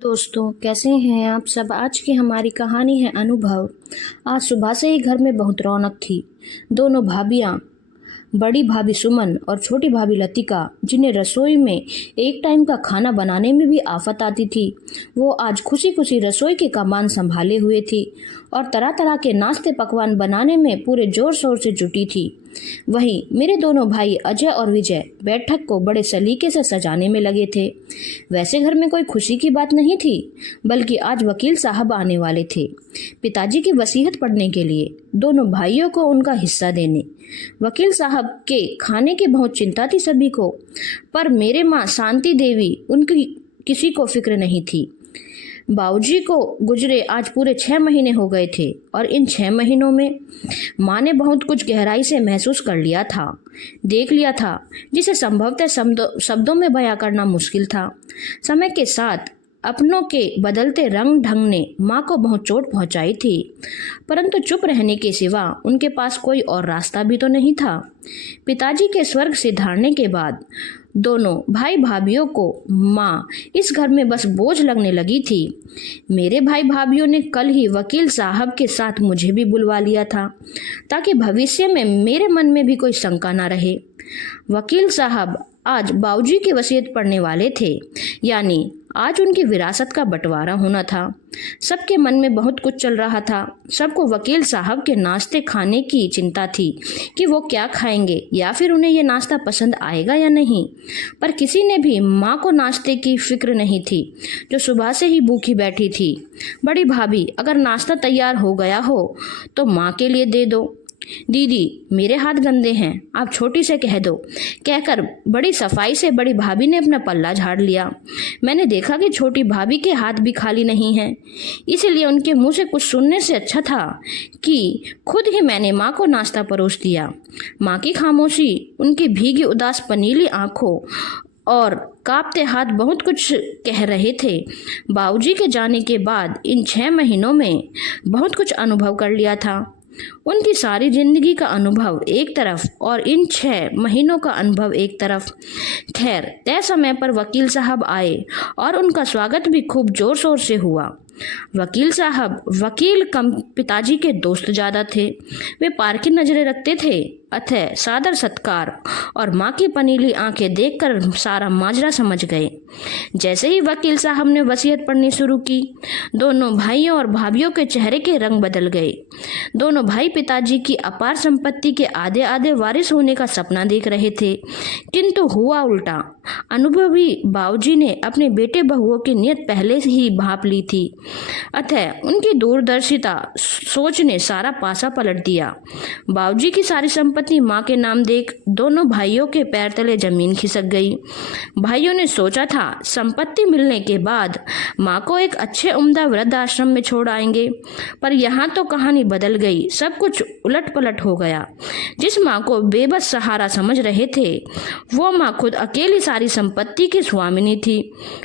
दोस्तों, कैसे हैं आप सब। आज की हमारी कहानी है अनुभव। आज सुबह से ही घर में बहुत रौनक थी। दोनों भाभियां, बड़ी भाभी सुमन और छोटी भाभी लतिका, जिन्हें रसोई में एक टाइम का खाना बनाने में भी आफत आती थी, वो आज खुशी खुशी रसोई के कमान संभाले हुए थी और तरह तरह के नाश्ते पकवान बनाने में पूरे जोर शोर से जुटी थी। वहीं मेरे दोनों भाई अजय और विजय बैठक को बड़े सलीके से सजाने में लगे थे। वैसे घर में कोई खुशी की बात नहीं थी, बल्कि आज वकील साहब आने वाले थे पिताजी की वसीयत पढ़ने के लिए, दोनों भाइयों को उनका हिस्सा देने। वकील साहब के खाने की बहुत चिंता थी सभी को, पर मेरे माँ शांति देवी, उनकी किसी को फिक्र नहीं थी। बाबूजी को गुजरे आज पूरे 6 महीने हो गए थे और इन 6 महीनों में माँ ने बहुत कुछ गहराई से महसूस कर लिया था, देख लिया था, जिसे संभवतः शब्दों में बयां करना मुश्किल था। समय के साथ अपनों के बदलते रंग ढंग ने माँ को बहुत चोट पहुंचाई थी, परंतु चुप रहने के सिवा उनके पास कोई और रास्ता भी तो नहीं था। पिताजी के स्वर्ग सिधारने के बाद दोनों भाई भाभियों को माँ इस घर में बस बोझ लगने लगी थी। मेरे भाई भाभियों ने कल ही वकील साहब के साथ मुझे भी बुलवा लिया था, ताकि भविष्य में मेरे मन में भी कोई शंका न रहे। वकील साहब आज बाबूजी की वसीयत पढ़ने वाले थे, यानी आज उनकी विरासत का बंटवारा होना था। सबके मन में बहुत कुछ चल रहा था। सबको वकील साहब के नाश्ते खाने की चिंता थी कि वो क्या खाएंगे या फिर उन्हें ये नाश्ता पसंद आएगा या नहीं। पर किसी ने भी माँ को नाश्ते की फिक्र नहीं थी, जो सुबह से ही भूखी बैठी थी। बड़ी भाभी, अगर नाश्ता तैयार हो गया हो तो माँ के लिए दे दो। दीदी, मेरे हाथ गंदे हैं, आप छोटी से कह दो, कहकर बड़ी सफाई से बड़ी भाभी ने अपना पल्ला झाड़ लिया। मैंने देखा कि छोटी भाभी के हाथ भी खाली नहीं हैं, इसलिए उनके मुंह से कुछ सुनने से अच्छा था कि खुद ही मैंने माँ को नाश्ता परोस दिया। माँ की खामोशी, उनकी भीगी उदास पनीली आंखों और कांपते हाथ बहुत कुछ कह रहे थे। बाबूजी के जाने के बाद इन 6 महीनों में बहुत कुछ अनुभव कर लिया था। उनकी सारी जिंदगी का अनुभव एक तरफ और इन 6 महीनों का अनुभव एक तरफ। खैर, तय समय पर वकील साहब आए और उनका स्वागत भी खूब जोर शोर से हुआ। वकील साहब वकील कम पिताजी के दोस्त ज्यादा थे। वे पार की नजरें रखते थे, अतः सादर सत्कार और माँ की पनीली आंखें देखकर सारा माजरा समझ गए। जैसे ही वकील साहब ने वसीयत पढ़नी शुरू की, दोनों भाइयों और भाभियों के चेहरे के रंग बदल गए। दोनों भाई पिताजी की अपार संपत्ति के आधे आधे वारिस होने का सपना देख रहे थे, किंतु हुआ उल्टा। अनुभवी बाबूजी ने अपने बेटे बहुओं की नीयत पहले से ही भांप ली थी, अतः उनकी दूरदर्शिता सोच ने सारा पासा पलट दिया। बाबूजी की सारी संपत्ति माँ के नाम देख दोनों भाइयों के पैर तले जमीन खिसक गई। भाइयों ने सोचा था संपत्ति मिलने के बाद माँ को एक अच्छे उम्दा वृद्ध आश्रम में छोड़ आएंगे, पर यहाँ तो कहानी बदल गई। सब कुछ उलट पलट हो गया। जिस माँ को बेबस सहारा समझ रहे थे, वो माँ खुद अकेली सारी संपत्ति की स्वामिनी थी।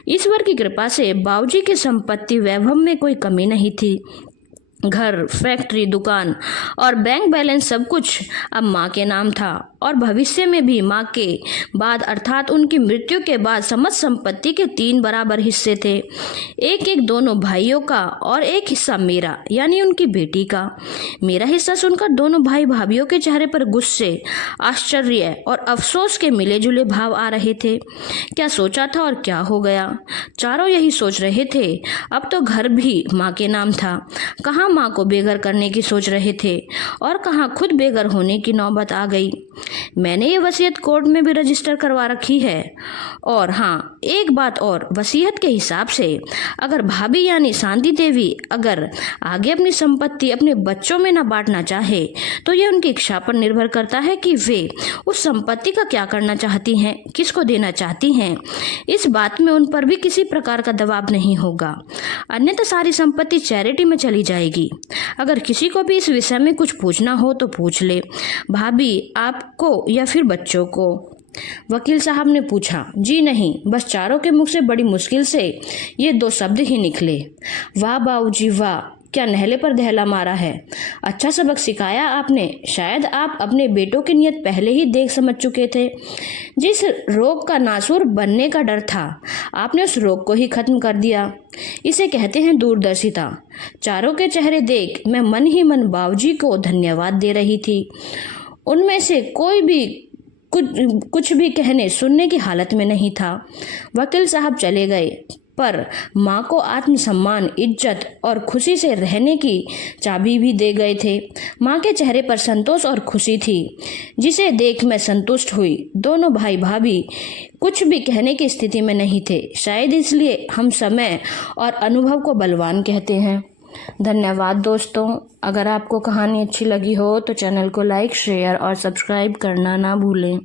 ईश्वर की कृपा से बाबूजी की संपत्ति वैभव में कोई कमी नहीं थी। घर, फैक्ट्री, दुकान और बैंक बैलेंस सब कुछ अब माँ के नाम था और भविष्य में भी माँ के बाद अर्थात उनकी मृत्यु के बाद समस्त संपत्ति के 3 बराबर हिस्से थे। एक दोनों भाइयों का और एक हिस्सा मेरा, यानी उनकी बेटी का। मेरा हिस्सा सुनकर दोनों भाई भाभियों के चेहरे पर गुस्से, आश्चर्य और अफसोस के मिले जुले भाव आ रहे थे। क्या सोचा था और क्या हो गया, चारों यही सोच रहे थे। अब तो घर भी माँ के नाम था। कहाँ माँ को बेघर करने की सोच रहे थे और कहाँ खुद बेघर होने की नौबत आ गई। मैंने ये वसीयत कोर्ट में भी रजिस्टर करवा रखी है। और हाँ, एक बात और, वसीयत के हिसाब से अगर भाभी यानी शांति देवी अगर आगे अपनी संपत्ति अपने बच्चों में न बांटना चाहे, तो ये उनकी इच्छा पर निर्भर करता है कि वे उस संपत्ति का क्या करना चाहती हैं, किसको देना चाहती हैं। इस बात में उन पर भी किसी प्रकार का दबाव नहीं होगा, अन्यथा सारी संपत्ति चैरिटी में चली जाएगी। अगर किसी को भी इस विषय में कुछ पूछना हो तो पूछ ले, भाभी आपको या फिर बच्चों को। वकील साहब ने पूछा। जी नहीं, बस चारों के मुख से बड़ी मुश्किल से ये 2 शब्द ही निकले। वाह बाबूजी वाह, क्या नहले पर दहला मारा है? अच्छा सबक सिखाया आपने। शायद आप अपने बेटों की नीयत पहले ही देख समझ चुके थे। जिस रोग का नासूर बनने का डर था, आपने उस रोग को ही खत्म कर दिया। इसे कहते हैं दूरदर्शिता। चारों के चेहरे देख मैं मन ही मन बाबूजी को धन्यवाद दे रही थी। उनमें से कोई भी कुछ भी कहने सुनने की हालत में नहीं था। वकील साहब चले गए, पर माँ को आत्मसम्मान, इज्जत और खुशी से रहने की चाबी भी दे गए थे। माँ के चेहरे पर संतोष और खुशी थी, जिसे देख मैं संतुष्ट हुई। दोनों भाई भाभी कुछ भी कहने की स्थिति में नहीं थे। शायद इसलिए हम समय और अनुभव को बलवान कहते हैं। धन्यवाद दोस्तों। अगर आपको कहानी अच्छी लगी हो तो चैनल को लाइक, शेयर और सब्सक्राइब करना ना भूलें।